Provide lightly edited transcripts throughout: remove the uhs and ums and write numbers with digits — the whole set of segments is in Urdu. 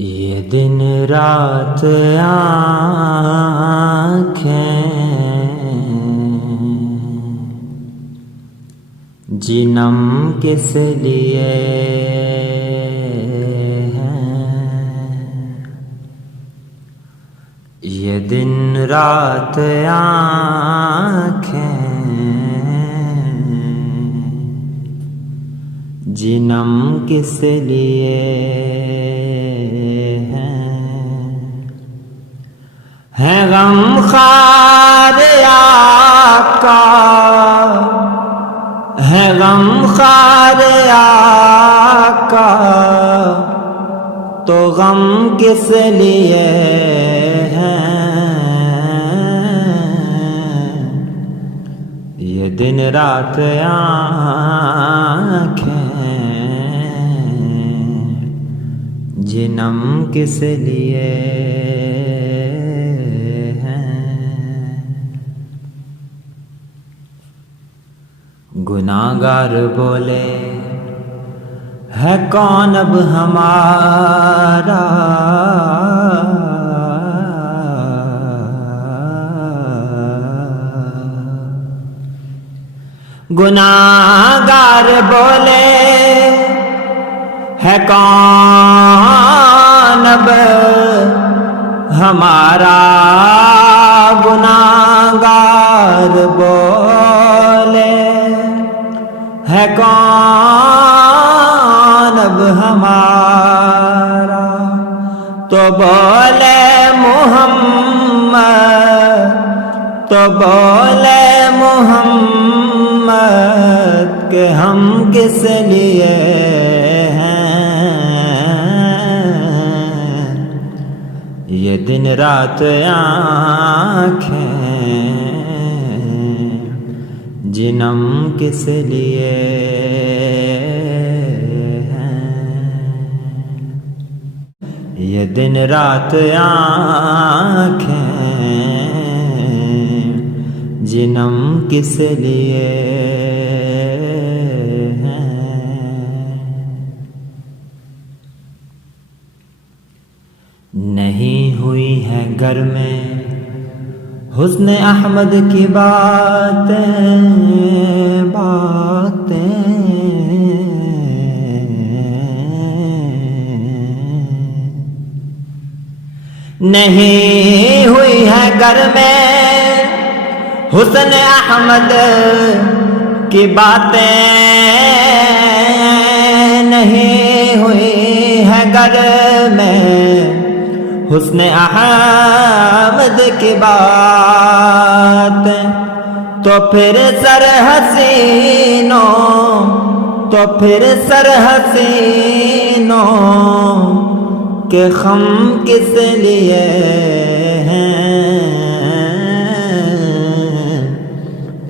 یہ دن رات آنکھیں جنم کس لیے ہیں؟ یہ دن رات آنکھیں جنم کس لیے ہے غم خوار آقا، ہے غم خوار آقا، تو غم کس لیے ہے؟ یہ دن رات آنکھیں جنم کس لیے گناہگار بولے ہے کون اب ہمارا، گناہگار بولے ہے کون اب ہمارا، گناہگار بولے ہے کون اب ہمارا، تو بولے محمد، تو بولے محمد کہ ہم کس لیے ہیں؟ یہ دن رات آنکھیں جنم کس لیے ہیں؟ یہ دن رات آنکھیں جنم کس لیے ہیں؟ نہیں ہوئی ہے گھر میں حسن احمد کی باتیں نہیں ہوئی ہے گھر میں حسن احمد کی باتیں، نہیں ہوئی ہے گھر میں حسن احمد کی باتیں، تو پھر سر حسینوں، تو پھر سر حسینوں کہ خم کس لیے ہیں؟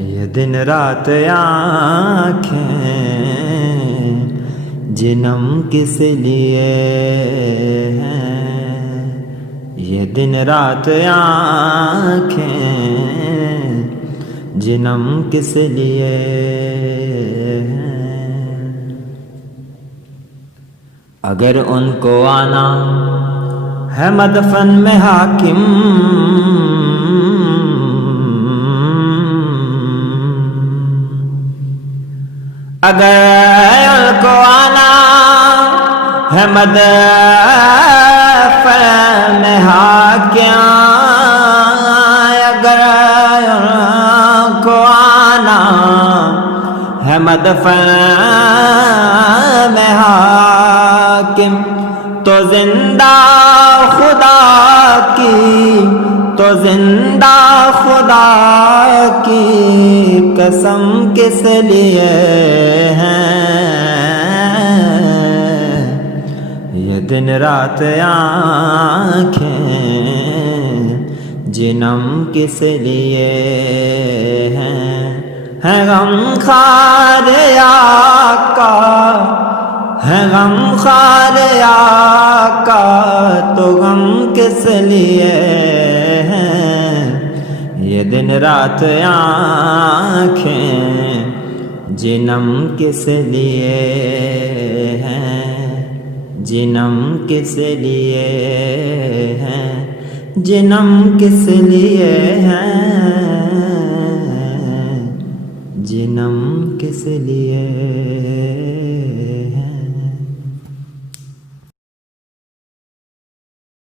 یہ دن رات آنکھیں جنم کس لیے ہیں؟ یہ دن رات آنکھیں جنم کس لیے ہیں؟ اگر ان کو آنا ہے مدفن میں حاکم، اگر ان کو آنا ہے مدفن میں حاکم، اگر ان کو آنا ہے مدفن میں حاکم، تو زندہ خدا کی، تو زندہ خدا کی قسم کس لیے ہیں؟ یہ دن رات آنکھیں جنم کس لیے ہیں؟ ہے غم خوار آقا، ہے غم خوار آقا، تو غم کس لیے ہیں؟ یہ دن رات آنکھیں جنم کس لیے ہیں؟ جنم کس لیے ہیں، جنم کس لیے ہیں، جنم کس لیے